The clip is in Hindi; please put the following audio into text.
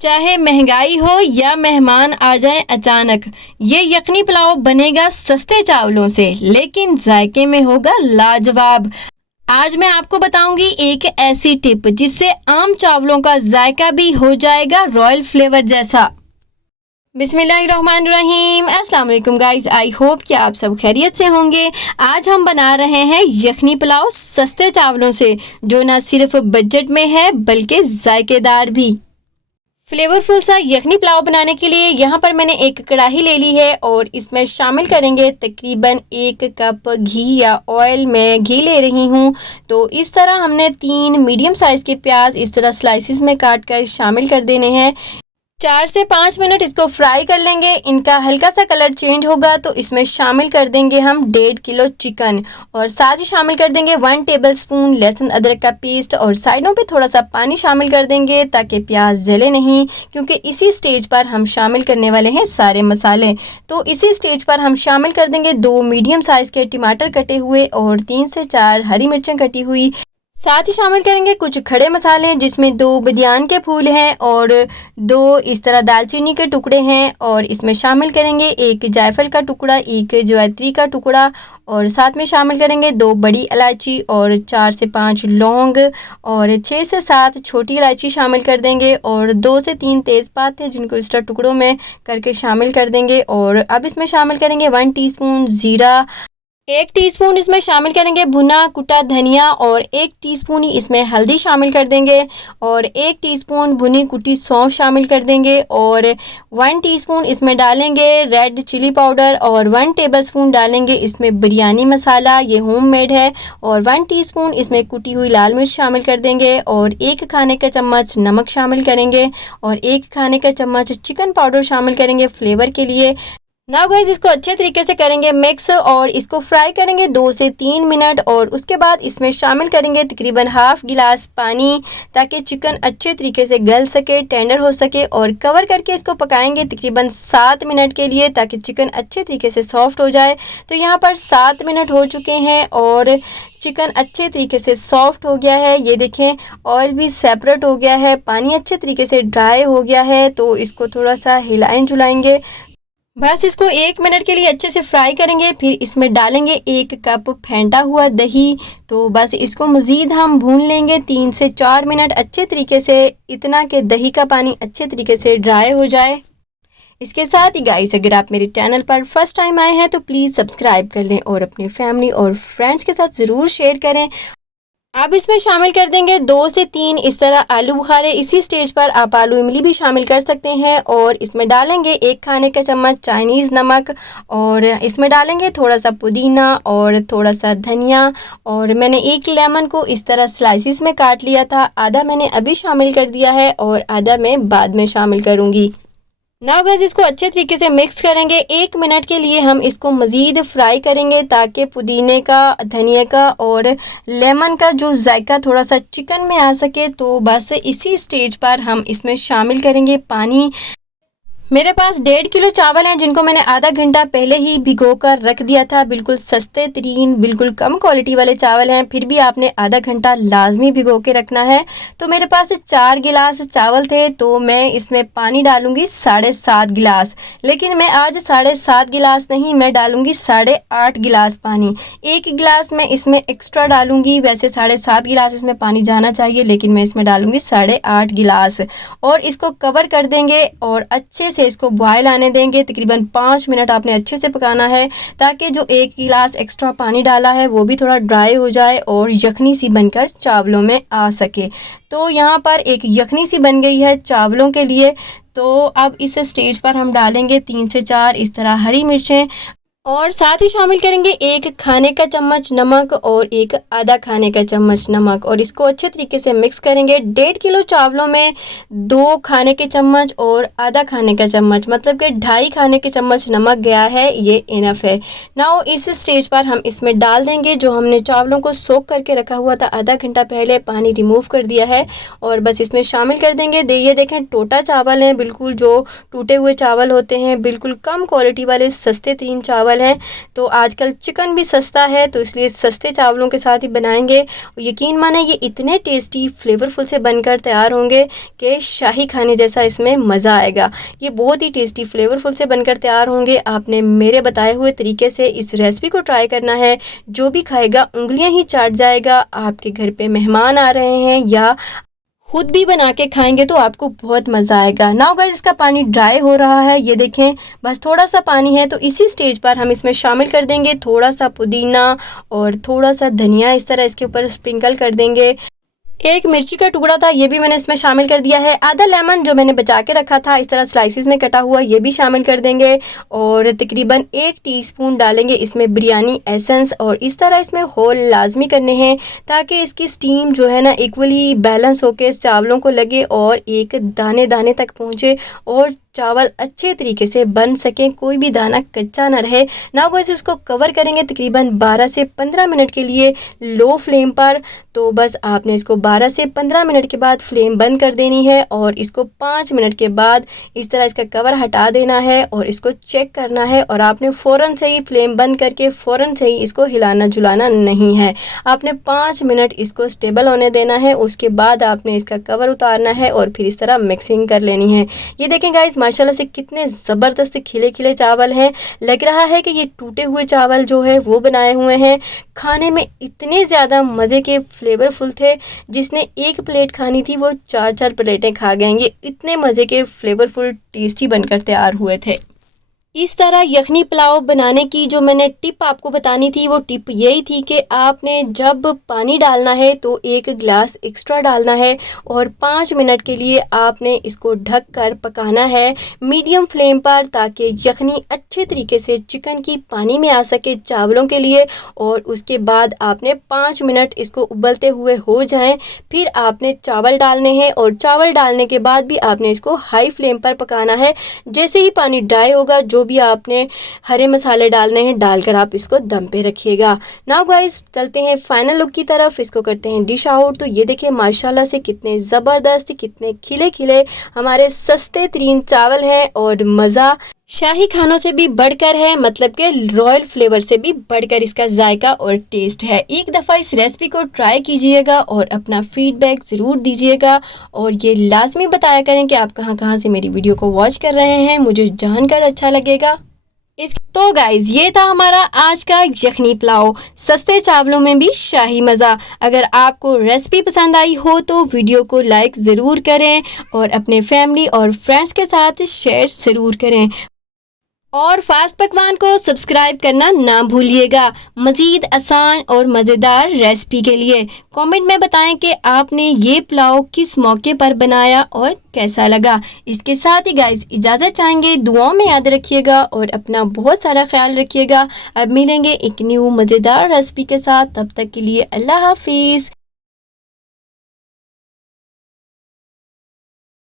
चाहे महंगाई हो या मेहमान आ जाएं अचानक, ये यखनी पुलाव बनेगा सस्ते चावलों से लेकिन जायके में होगा लाजवाब। आज मैं आपको बताऊंगी एक ऐसी टिप जिससे आम चावलों का जायका भी हो जाएगा रॉयल फ्लेवर जैसा। बिस्मिल्लाहिर्रहमानिर्रहीम, अस्सलाम वालेकुम गाइस, आई होप कि आप सब खैरियत से होंगे। आज हम बना रहे हैं यखनी पुलाव सस्ते चावलों से, जो न सिर्फ बजट में है बल्कि जायकेदार भी। फ्लेवरफुल सा यखनी पुलाव बनाने के लिए यहाँ पर मैंने एक कढ़ाई ले ली है और इसमें शामिल करेंगे तकरीबन 1 कप घी या ऑयल। मैं घी ले रही हूँ। तो इस तरह हमने 3 मीडियम साइज़ के प्याज इस तरह स्लाइसिस में काट कर शामिल कर देने हैं। 4 से 5 मिनट इसको फ्राई कर लेंगे। इनका हल्का सा कलर चेंज होगा तो इसमें शामिल कर देंगे हम 1.5 किलो चिकन और साथ ही शामिल कर देंगे 1 टेबलस्पून लहसुन अदरक का पेस्ट और साइडों पे थोड़ा सा पानी शामिल कर देंगे ताकि प्याज जले नहीं, क्योंकि इसी स्टेज पर हम शामिल करने वाले हैं सारे मसाले। तो इसी स्टेज पर हम शामिल कर देंगे 2 मीडियम साइज़ के टमाटर कटे हुए और 3 से 4 हरी मिर्चें कटी हुई। साथ ही शामिल करेंगे कुछ खड़े मसाले जिसमें 2 बदियान के फूल हैं और 2 इस तरह दालचीनी के टुकड़े हैं और इसमें शामिल करेंगे 1 जायफल का टुकड़ा, 1 जवैत्री का टुकड़ा और साथ में शामिल करेंगे 2 बड़ी इलायची और 4 से 5 लौंग और 6 से 7 छोटी इलायची शामिल कर देंगे और 2 से 3 तेज़पात हैं जिनको इस तरह टुकड़ों में करके शामिल कर देंगे। और अब इसमें शामिल करेंगे 1 टीस्पून ज़ीरा, 1 टीस्पून इसमें शामिल करेंगे भुना कुटा धनिया और 1 टीस्पून ही इसमें हल्दी शामिल कर देंगे और 1 टीस्पून भुनी कुटी सौंफ शामिल कर देंगे और 1 टीस्पून इसमें डालेंगे रेड चिली पाउडर और 1 टेबलस्पून डालेंगे इसमें बिरयानी मसाला, ये होममेड है, और 1 टीस्पून इसमें कुटी हुई लाल मिर्च शामिल कर देंगे और 1 खाने का चम्मच नमक शामिल करेंगे और 1 खाने का चम्मच चिकन पाउडर शामिल करेंगे फ्लेवर के लिए। नाउ गाइस, इसको अच्छे तरीके से करेंगे मिक्स और इसको फ्राई करेंगे 2 से 3 मिनट और उसके बाद इसमें शामिल करेंगे तकरीबन हाफ गिलास पानी ताकि चिकन अच्छे तरीके से गल सके, टेंडर हो सके, और कवर करके इसको पकाएंगे तकरीबन 7 मिनट के लिए ताकि चिकन अच्छे तरीके से सॉफ्ट हो जाए। तो यहाँ पर 7 मिनट हो चुके हैं और चिकन अच्छे तरीके से सॉफ्ट हो गया है। ये देखें, ऑयल भी सेपरेट हो गया है, पानी अच्छे तरीके से ड्राई हो गया है। तो इसको थोड़ा सा हिलाएं जुलाएंगे, बस इसको 1 मिनट के लिए अच्छे से फ्राई करेंगे। फिर इसमें डालेंगे 1 कप फेंटा हुआ दही। तो बस इसको मज़ीद हम भून लेंगे 3 से 4 मिनट अच्छे तरीके से, इतना कि दही का पानी अच्छे तरीके से ड्राई हो जाए। इसके साथ ही गाइस, अगर आप मेरे चैनल पर फर्स्ट टाइम आए हैं तो प्लीज़ सब्सक्राइब कर लें और अपनी फैमिली और फ्रेंड्स के साथ ज़रूर शेयर करें। अब इसमें शामिल कर देंगे 2 से 3 इस तरह आलू बुखारे। इसी स्टेज पर आप आलू इमली भी शामिल कर सकते हैं और इसमें डालेंगे 1 खाने का चम्मच चाइनीज़ नमक और इसमें डालेंगे थोड़ा सा पुदीना और थोड़ा सा धनिया और मैंने 1 लेमन को इस तरह स्लाइसिस में काट लिया था, आधा मैंने अभी शामिल कर दिया है और आधा मैं बाद में शामिल करूँगी। नाउ गाइस, इसको अच्छे तरीके से मिक्स करेंगे। 1 मिनट के लिए हम इसको मज़ीद फ्राई करेंगे ताकि पुदीने का, धनिया का और लेमन का जो जायका थोड़ा सा चिकन में आ सके। तो बस इसी स्टेज पर हम इसमें शामिल करेंगे पानी। मेरे पास 1.5 किलो चावल हैं जिनको मैंने आधा घंटा पहले ही भिगो कर रख दिया था। बिल्कुल सस्ते तरीन, बिल्कुल कम क्वालिटी वाले चावल हैं, फिर भी आपने आधा घंटा लाजमी भिगो के रखना है। तो मेरे पास 4 गिलास चावल थे तो मैं इसमें पानी डालूंगी 7.5 गिलास, लेकिन मैं आज 7.5 गिलास नहीं, मैं डालूंगी 8.5 गिलास पानी। 1 गिलास मैं इसमें एक्स्ट्रा डालूंगी। वैसे 7.5 गिलास इसमें पानी जाना चाहिए, लेकिन मैं इसमें डालूंगी 8.5 गिलास और इसको कवर कर देंगे और अच्छे से इसको बॉयल आने देंगे। तकरीबन 5 मिनट आपने अच्छे से पकाना है ताकि जो 1 गिलास एक्स्ट्रा पानी डाला है वो भी थोड़ा ड्राई हो जाए और यखनी सी बनकर चावलों में आ सके। तो यहाँ पर एक यखनी सी बन गई है चावलों के लिए। तो अब इस स्टेज पर हम डालेंगे 3 से 4 इस तरह हरी मिर्चें और साथ ही शामिल करेंगे 1 खाने का चम्मच नमक और 1 आधा खाने का चम्मच नमक और इसको अच्छे तरीके से मिक्स करेंगे। 1.5 किलो चावलों में 2 खाने के चम्मच और आधा खाने का चम्मच, मतलब कि 2.5 खाने के चम्मच नमक गया है, ये इनफ है। नाउ इस स्टेज पर हम इसमें डाल देंगे जो हमने चावलों को सोक करके रखा हुआ था आधा घंटा पहले, पानी रिमूव कर दिया है और बस इसमें शामिल कर देंगे। ये देखें, टोटा चावल हैं, बिल्कुल जो टूटे हुए चावल होते हैं, बिल्कुल कम क्वालिटी वाले सस्ते तरीन चावल चावल हैं। तो आजकल चिकन भी सस्ता है, तो इसलिए सस्ते चावलों के साथ ही बनाएंगे। यकीन माने ये इतने टेस्टी फ्लेवरफुल से बनकर तैयार होंगे कि शाही खाने जैसा इसमें मज़ा आएगा। ये बहुत ही टेस्टी फ्लेवरफुल से बनकर तैयार होंगे। आपने मेरे बताए हुए तरीके से इस रेसिपी को ट्राई करना है। जो भी खाएगा उंगलियां ही चाट जाएगा। आपके घर पे मेहमान आ रहे हैं या खुद भी बना के खाएंगे तो आपको बहुत मज़ा आएगा। नाउ गाइस, इसका पानी ड्राई हो रहा है, ये देखें, बस थोड़ा सा पानी है। तो इसी स्टेज पर हम इसमें शामिल कर देंगे थोड़ा सा पुदीना और थोड़ा सा धनिया, इस तरह इसके ऊपर स्प्रिंकल कर देंगे। एक मिर्ची का टुकड़ा था, ये भी मैंने इसमें शामिल कर दिया है। आधा लेमन जो मैंने बचा के रखा था इस तरह स्लाइसिस में कटा हुआ, ये भी शामिल कर देंगे। और तकरीबन 1 टीस्पून डालेंगे इसमें बिरयानी एसेंस। और इस तरह इसमें होल लाजमी करने हैं ताकि इसकी स्टीम जो है ना इक्वली बैलेंस होके इस चावलों को लगे और एक दाने दाने तक पहुँचे और चावल अच्छे तरीके से बन सकें, कोई भी दाना कच्चा ना रहे। नाउ गाइस, इसको कवर करेंगे तकरीबन 12 से 15 मिनट के लिए लो फ्लेम पर। तो बस आपने इसको 12 से 15 मिनट के बाद फ्लेम बंद कर देनी है और इसको 5 मिनट के बाद इस तरह इसका कवर हटा देना है और इसको चेक करना है। और आपने फ़ौरन से ही फ्लेम बंद करके फ़ौरन से ही इसको हिलाना जुलाना नहीं है। आपने 5 मिनट इसको स्टेबल होने देना है। उसके बाद आपने इसका कवर उतारना है और फिर इस तरह मिक्सिंग कर लेनी है। ये देखें गाइस, माशाल्लाह से कितने ज़बरदस्त खिले खिले चावल हैं। लग रहा है कि ये टूटे हुए चावल जो है वो बनाए हुए हैं। खाने में इतने ज़्यादा मज़े के फ्लेवरफुल थे, जिसने एक प्लेट खानी थी वो 4-4 प्लेटें खा गए। ये इतने मज़े के फ्लेवरफुल टेस्टी बनकर तैयार हुए थे। इस तरह यखनी पुलाव बनाने की जो मैंने टिप आपको बतानी थी वो टिप यही थी कि आपने जब पानी डालना है तो 1 गिलास एक्स्ट्रा डालना है और 5 मिनट के लिए आपने इसको ढक कर पकाना है मीडियम फ्लेम पर, ताकि यखनी अच्छे तरीके से चिकन की पानी में आ सके चावलों के लिए। और उसके बाद आपने 5 मिनट इसको उबलते हुए हो जाएं, फिर आपने चावल डालने हैं और चावल डालने के बाद भी आपने इसको हाई फ्लेम पर पकाना है। जैसे ही पानी ड्राई होगा, जो भी आपने हरे मसाले डालने हैं डालकर आप इसको दम पे रखिएगा। नाउ गाइस, चलते हैं फाइनल लुक की तरफ, इसको करते हैं डिश आउट। तो ये देखिए माशाल्लाह से कितने ज़बरदस्त, कितने खिले खिले हमारे सस्ते तरीन चावल हैं और मज़ा शाही खानों से भी बढ़कर है, मतलब कि रॉयल फ्लेवर से भी बढ़कर इसका जायका और टेस्ट है। एक दफ़ा इस रेसिपी को ट्राई कीजिएगा और अपना फीडबैक ज़रूर दीजिएगा और ये लाजमी बताया करें कि आप कहाँ कहाँ से मेरी वीडियो को वॉच कर रहे हैं, मुझे जानकर अच्छा लगेगा। तो गाइज, ये था हमारा आज का यखनी पुलाव, सस्ते चावलों में भी शाही मज़ा। अगर आपको रेसिपी पसंद आई हो तो वीडियो को लाइक ज़रूर करें और अपने फैमिली और फ्रेंड्स के साथ शेयर ज़रूर करें और फास्ट पकवान को सब्सक्राइब करना ना भूलिएगा। मज़ीद आसान और मज़ेदार रेसिपी के लिए कमेंट में बताएं कि आपने ये पुलाव किस मौके पर बनाया और कैसा लगा। इसके साथ ही गाइस इजाज़त चाहेंगे, दुआओं में याद रखिएगा और अपना बहुत सारा ख्याल रखिएगा। अब मिलेंगे एक न्यू मज़ेदार रेसिपी के साथ, तब तक के लिए अल्लाह हाफिज़।